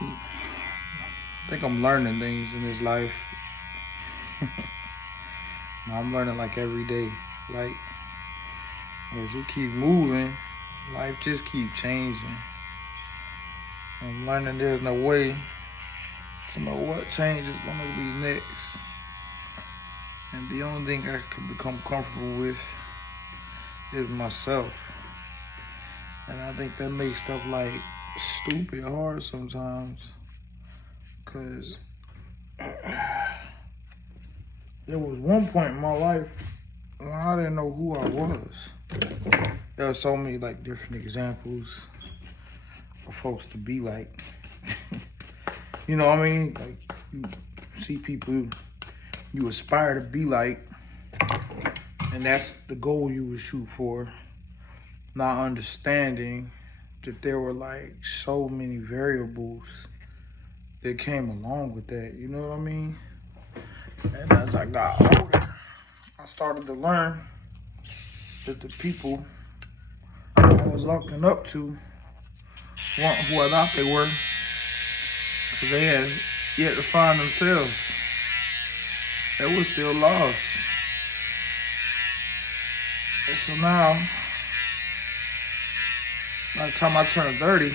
I think I'm learning things in this life. I'm learning like every day. Like as we keep moving, life just keep changing. I'm learning there's no way to know what change is gonna be next. And the only thing I can become comfortable with is myself. And I think that makes stuff like stupid hard sometimes. Cause there was one point in my life when I didn't know who I was. There are so many like different examples of folks to be like. You know what I mean? Like you see people you aspire to be like, and that's the goal you would shoot for. Not understanding that there were like so many variables that came along with that, you know what I mean? And as I got older, I started to learn that the people I was looking up to weren't who I thought they were, because they had yet to find themselves. They were still lost. And so now, by the time I turned 30,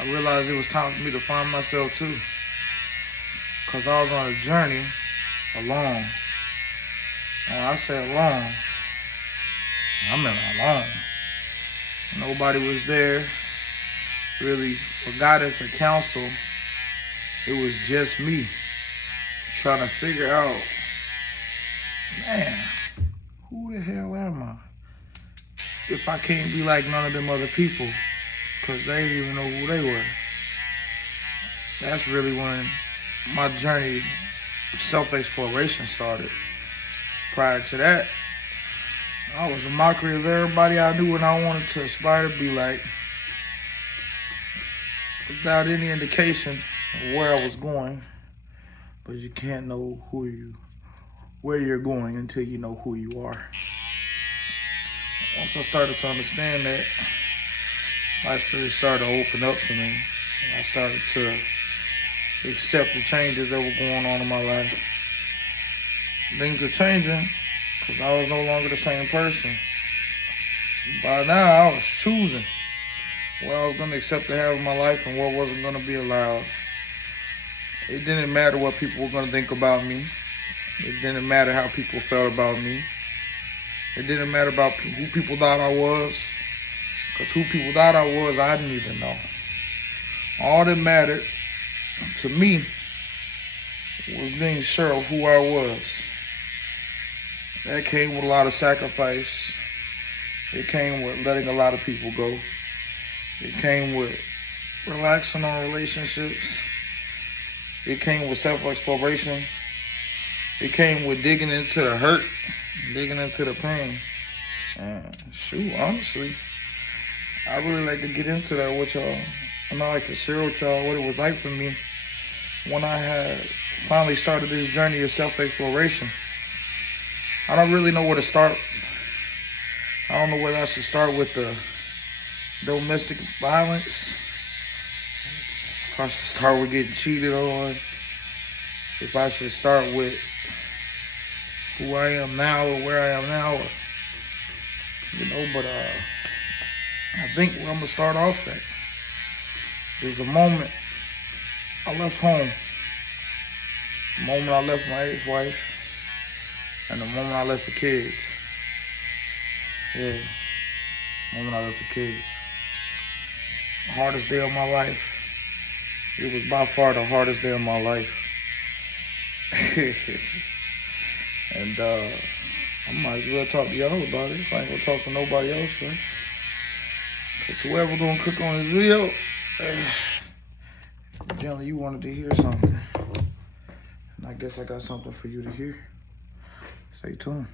I realized it was time for me to find myself too. Because I was on a journey alone. And I say alone, I mean alone. Nobody was there really for guidance or counsel. It was just me trying to figure out, man, who the hell am I? If I can't be like none of them other people, because they didn't even know who they were. That's really when my journey of self-exploration started. Prior to that, I was a mockery of everybody I knew and I wanted to aspire to be like, without any indication of where I was going. But you can't know where you're going until you know who you are. Once I started to understand that, life really started to open up to me. And I started to accept the changes that were going on in my life. Things are changing because I was no longer the same person. By now, I was choosing what I was going to accept to have in my life and what wasn't going to be allowed. It didn't matter what people were going to think about me. It didn't matter how people felt about me. It didn't matter about who people thought I was. Because who people thought I was, I didn't even know. All that mattered to me was being sure of who I was. That came with a lot of sacrifice. It came with letting a lot of people go. It came with relaxing on relationships. It came with self-exploration. It came with digging into the hurt, digging into the pain. And shoot, honestly, I really like to get into that with y'all. And I like to share with y'all what it was like for me when I had finally started this journey of self-exploration. I don't really know where to start. I don't know whether I should start with the domestic violence. If I should start with getting cheated on. If I should start with who I am now or where I am now. But I think where I'm going to start off at is the moment I left home. The moment I left my ex-wife. And the moment I left the kids. Yeah, the moment I left the kids. The hardest day of my life. It was by far the hardest day of my life. And I might as well talk to y'all about it if I ain't gonna talk to nobody else, right? Cause whoever gonna cook on this video, Generally you wanted to hear something. And I guess I got something for you to hear. Stay tuned.